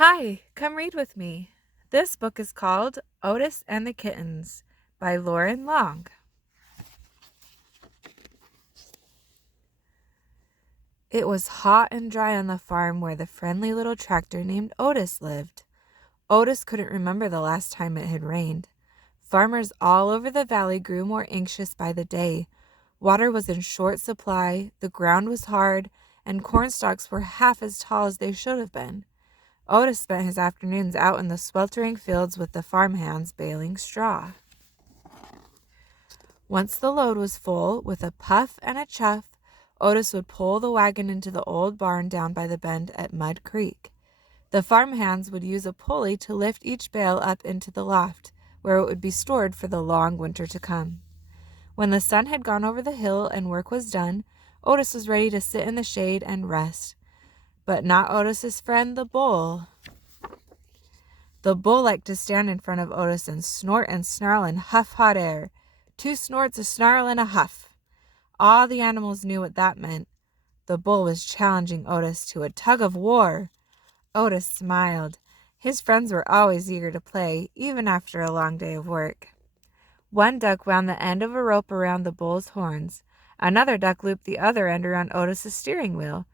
Hi, come read with me. This book is called Otis and the Kittens by Lauren Long. It was hot and dry on the farm where the friendly little tractor named Otis lived. Otis couldn't remember the last time it had rained. Farmers all over the valley grew more anxious by the day. Water was in short supply, the ground was hard, and corn stalks were half as tall as they should have been. Otis spent his afternoons out in the sweltering fields with the farmhands baling straw. Once the load was full, with a puff and a chuff, Otis would pull the wagon into the old barn down by the bend at Mud Creek. The farmhands would use a pulley to lift each bale up into the loft, where it would be stored for the long winter to come. When the sun had gone over the hill and work was done, Otis was ready to sit in the shade and rest. But not Otis's friend, the bull. The bull liked to stand in front of Otis and snort and snarl and huff hot air. 2 snorts, a snarl, and a huff. All the animals knew what that meant. The bull was challenging Otis to a tug of war. Otis smiled. His friends were always eager to play, even after a long day of work. One duck wound the end of a rope around the bull's horns. Another duck looped the other end around Otis's steering wheel.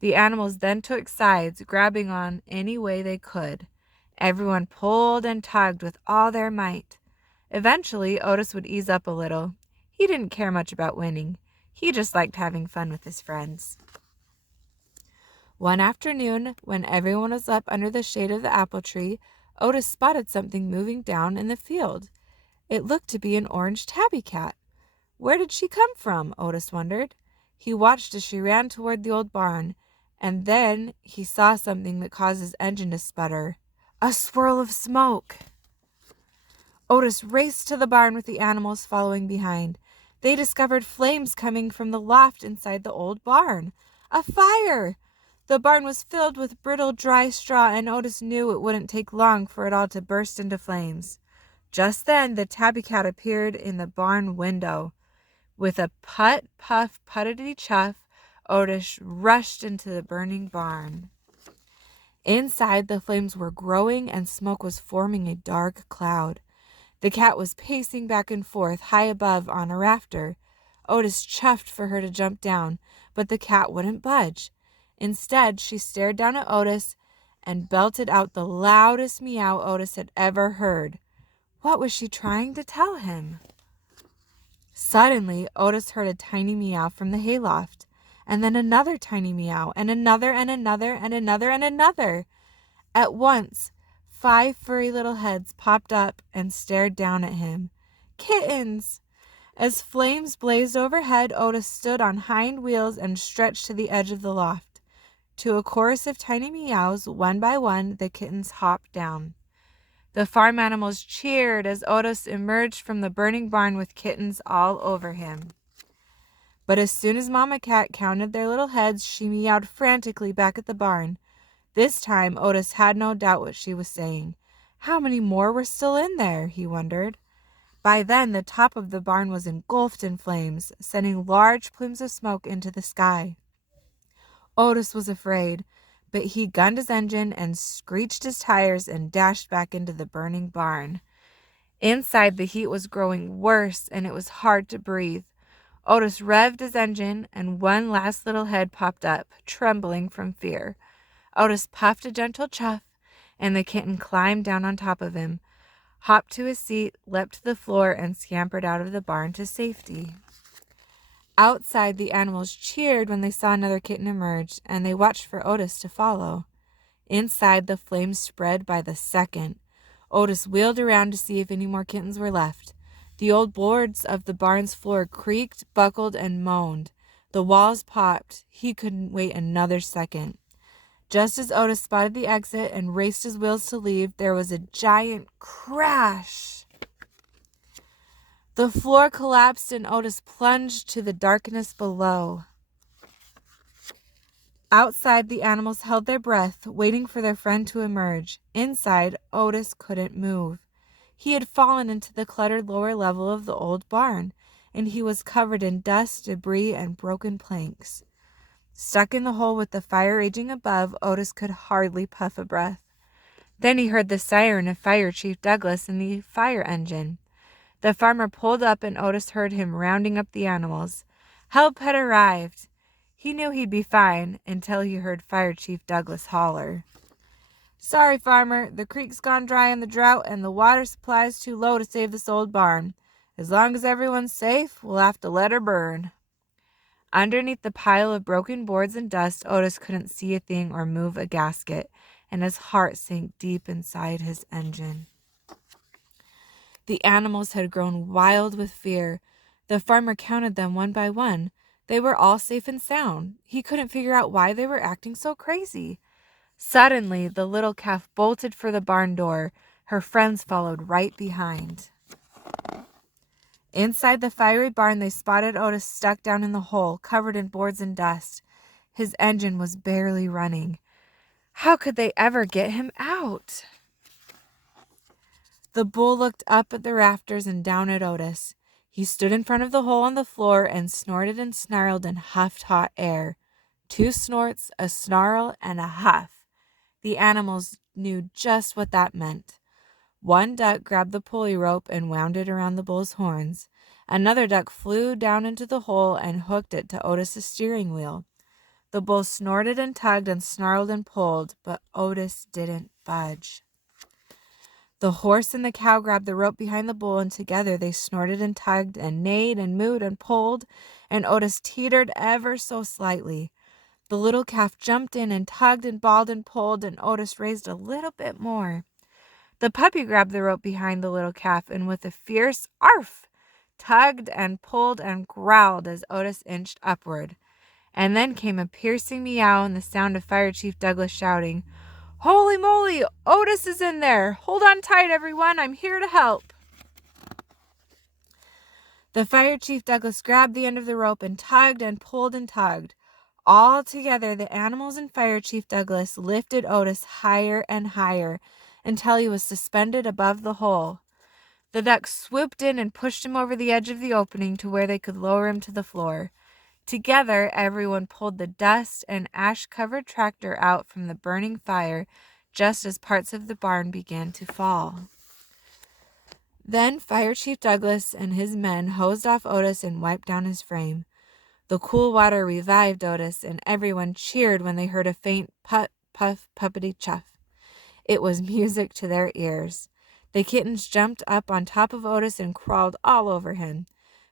The animals then took sides, grabbing on any way they could. Everyone pulled and tugged with all their might. Eventually, Otis would ease up a little. He didn't care much about winning. He just liked having fun with his friends. One afternoon, when everyone was up under the shade of the apple tree, Otis spotted something moving down in the field. It looked to be an orange tabby cat. Where did she come from? Otis wondered. He watched as she ran toward the old barn, and then he saw something that caused his engine to sputter. A swirl of smoke. Otis raced to the barn with the animals following behind. They discovered flames coming from the loft inside the old barn. A fire! The barn was filled with brittle, dry straw, and Otis knew it wouldn't take long for it all to burst into flames. Just then, the tabby cat appeared in the barn window. With a put, puff, puttity chuff, Otis rushed into the burning barn. Inside, the flames were growing and smoke was forming a dark cloud. The cat was pacing back and forth high above on a rafter. Otis chuffed for her to jump down, but the cat wouldn't budge. Instead, she stared down at Otis and belted out the loudest meow Otis had ever heard. What was she trying to tell him? Suddenly, Otis heard a tiny meow from the hayloft, and then another tiny meow, and another, and another, and another, and another. At once, 5 furry little heads popped up and stared down at him. Kittens! As flames blazed overhead, Otis stood on hind wheels and stretched to the edge of the loft. To a chorus of tiny meows, one by one, the kittens hopped down. The farm animals cheered as Otis emerged from the burning barn with kittens all over him. But as soon as Mama Cat counted their little heads, she meowed frantically back at the barn. This time, Otis had no doubt what she was saying. How many more were still in there, he wondered. By then, the top of the barn was engulfed in flames, sending large plumes of smoke into the sky. Otis was afraid, but he gunned his engine and screeched his tires and dashed back into the burning barn. Inside, the heat was growing worse, and it was hard to breathe. Otis revved his engine, and one last little head popped up, trembling from fear. Otis puffed a gentle chuff, and the kitten climbed down on top of him, hopped to his seat, leapt to the floor, and scampered out of the barn to safety. Outside, the animals cheered when they saw another kitten emerge, and they watched for Otis to follow. Inside, the flames spread by the second. Otis wheeled around to see if any more kittens were left. The old boards of the barn's floor creaked, buckled, and moaned. The walls popped. He couldn't wait another second. Just as Otis spotted the exit and raced his wheels to leave, there was a giant crash. The floor collapsed and Otis plunged to the darkness below. Outside, the animals held their breath, waiting for their friend to emerge. Inside, Otis couldn't move. He had fallen into the cluttered lower level of the old barn, and he was covered in dust, debris, and broken planks. Stuck in the hole with the fire raging above, Otis could hardly puff a breath. Then he heard the siren of Fire Chief Douglas and the fire engine. The farmer pulled up, and Otis heard him rounding up the animals. Help had arrived. He knew he'd be fine until he heard Fire Chief Douglas holler. Sorry, farmer, the creek's gone dry in the drought, and the water supply's too low to save this old barn. As long as everyone's safe, we'll have to let her burn. Underneath the pile of broken boards and dust, Otis couldn't see a thing or move a gasket, and his heart sank deep inside his engine. The animals had grown wild with fear. The farmer counted them one by one. They were all safe and sound. He couldn't figure out why they were acting so crazy. Suddenly, the little calf bolted for the barn door. Her friends followed right behind. Inside the fiery barn, they spotted Otis stuck down in the hole, covered in boards and dust. His engine was barely running. How could they ever get him out? The bull looked up at the rafters and down at Otis. He stood in front of the hole on the floor and snorted and snarled and huffed hot air. 2 snorts, a snarl, and a huff. The animals knew just what that meant. One duck grabbed the pulley rope and wound it around the bull's horns. Another duck flew down into the hole and hooked it to Otis's steering wheel. The bull snorted and tugged and snarled and pulled, but Otis didn't budge. The horse and the cow grabbed the rope behind the bull, and together they snorted and tugged and neighed and mooed and pulled, and Otis teetered ever so slightly. The little calf jumped in and tugged and bawled and pulled, and Otis raised a little bit more. The puppy grabbed the rope behind the little calf, and with a fierce arf, tugged and pulled and growled as Otis inched upward. And then came a piercing meow and the sound of Fire Chief Douglas shouting, Holy moly, Otis is in there! Hold on tight, everyone, I'm here to help. The Fire Chief Douglas grabbed the end of the rope and tugged and pulled and tugged. All together, the animals and Fire Chief Douglas lifted Otis higher and higher until he was suspended above the hole. The ducks swooped in and pushed him over the edge of the opening to where they could lower him to the floor. Together, everyone pulled the dust and ash-covered tractor out from the burning fire just as parts of the barn began to fall. Then Fire Chief Douglas and his men hosed off Otis and wiped down his frame. The cool water revived Otis, and everyone cheered when they heard a faint puff, puff, puppity chuff. It was music to their ears. The kittens jumped up on top of Otis and crawled all over him.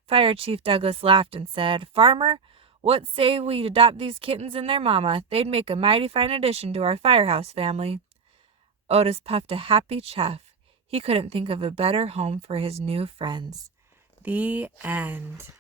Fire Chief Douglas laughed and said, Farmer, what say we adopt these kittens and their mama? They'd make a mighty fine addition to our firehouse family. Otis puffed a happy chuff. He couldn't think of a better home for his new friends. The end.